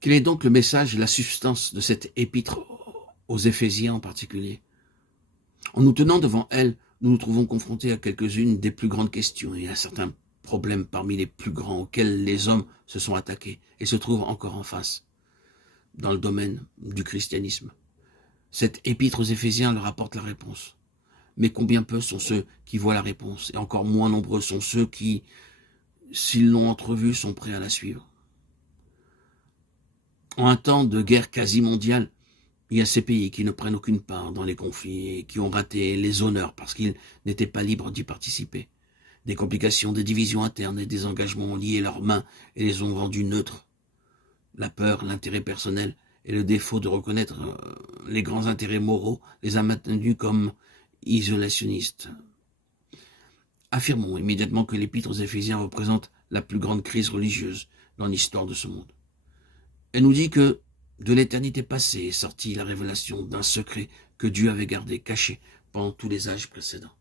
Quel est donc le message et la substance de cette épître aux Éphésiens en particulier? En nous tenant devant elle, nous nous trouvons confrontés à quelques-unes des plus grandes questions et à certains problèmes parmi les plus grands auxquels les hommes se sont attaqués et se trouvent encore en face dans le domaine du christianisme. Cette épître aux Éphésiens leur apporte la réponse. Mais combien peu sont ceux qui voient la réponse, et encore moins nombreux sont ceux qui, s'ils l'ont entrevue, sont prêts à la suivre. En un temps de guerre quasi mondiale, il y a ces pays qui ne prennent aucune part dans les conflits et qui ont raté les honneurs parce qu'ils n'étaient pas libres d'y participer. Des complications, des divisions internes et des engagements ont lié leurs mains et les ont rendus neutres. La peur, l'intérêt personnel et le défaut de reconnaître les grands intérêts moraux les a maintenus comme isolationnistes. Affirmons immédiatement que l'épître aux Éphésiens représente la plus grande crise religieuse dans l'histoire de ce monde. Elle nous dit que de l'éternité passée est sortie la révélation d'un secret que Dieu avait gardé, caché pendant tous les âges précédents.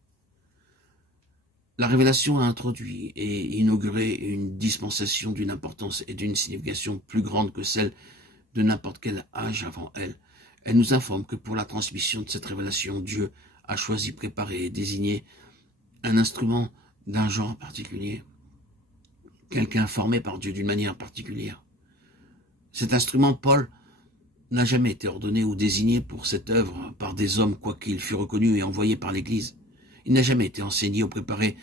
La révélation a introduit et inauguré une dispensation d'une importance et d'une signification plus grande que celle de n'importe quel âge avant elle. Elle nous informe que pour la transmission de cette révélation, Dieu a choisi, préparé et désigné un instrument d'un genre particulier, quelqu'un formé par Dieu d'une manière particulière. Cet instrument, Paul, n'a jamais été ordonné ou désigné pour cette œuvre par des hommes, quoiqu'il fût reconnu et envoyé par l'Église. Il n'a jamais été enseigné ou préparé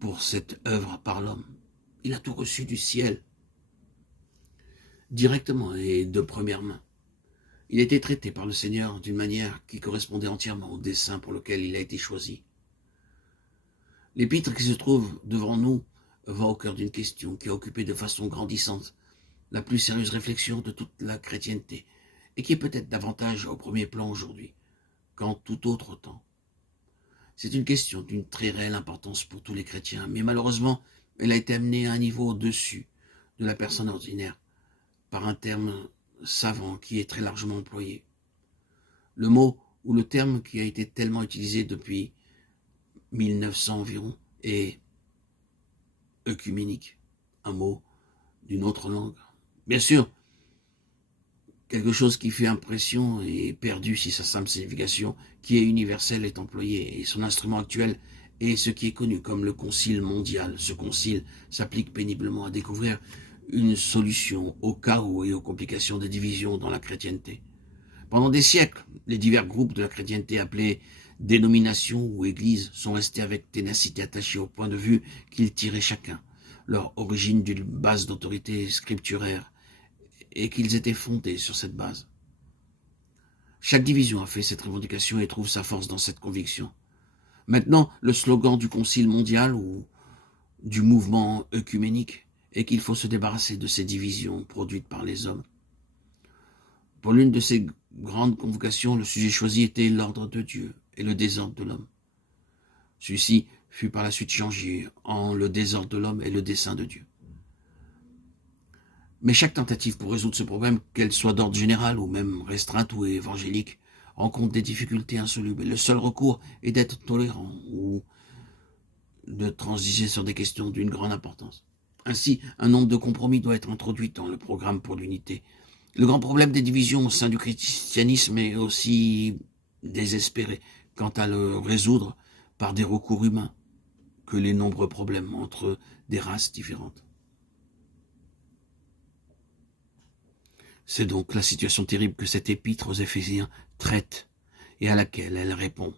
pour cette œuvre par l'homme. Il a tout reçu du ciel, directement et de première main. Il a été traité par le Seigneur d'une manière qui correspondait entièrement au dessein pour lequel il a été choisi. L'épître qui se trouve devant nous va au cœur d'une question qui a occupé de façon grandissante la plus sérieuse réflexion de toute la chrétienté, et qui est peut-être davantage au premier plan aujourd'hui qu'en tout autre temps. C'est une question d'une très réelle importance pour tous les chrétiens, mais malheureusement, elle a été amenée à un niveau au-dessus de la personne ordinaire, par un terme savant qui est très largement employé. Le mot ou le terme qui a été tellement utilisé depuis 1900 environ est œcuménique, un mot d'une autre langue. Bien sûr, quelque chose qui fait impression est perdu si sa simple signification, qui est universelle, est employée, et son instrument actuel est ce qui est connu comme le concile mondial. Ce concile s'applique péniblement à découvrir une solution au chaos et aux complications des divisions dans la chrétienté. Pendant des siècles, les divers groupes de la chrétienté appelés dénominations ou églises sont restés avec ténacité attachés au point de vue qu'ils tiraient chacun leur origine d'une base d'autorité scripturaire et qu'ils étaient fondés sur cette base. Chaque division a fait cette revendication et trouve sa force dans cette conviction. Maintenant, le slogan du Concile mondial ou du mouvement œcuménique est qu'il faut se débarrasser de ces divisions produites par les hommes. Pour l'une de ces grandes convocations, le sujet choisi était l'ordre de Dieu et le désordre de l'homme. Celui-ci fut par la suite changé en le désordre de l'homme et le dessein de Dieu. Mais chaque tentative pour résoudre ce problème, qu'elle soit d'ordre général ou même restreinte ou évangélique, rencontre des difficultés insolubles. Et le seul recours est d'être tolérant ou de transiger sur des questions d'une grande importance. Ainsi, un nombre de compromis doit être introduit dans le programme pour l'unité. Le grand problème des divisions au sein du christianisme est aussi désespéré quant à le résoudre par des recours humains que les nombreux problèmes entre des races différentes. C'est donc la situation terrible que cette épître aux Éphésiens traite et à laquelle elle répond.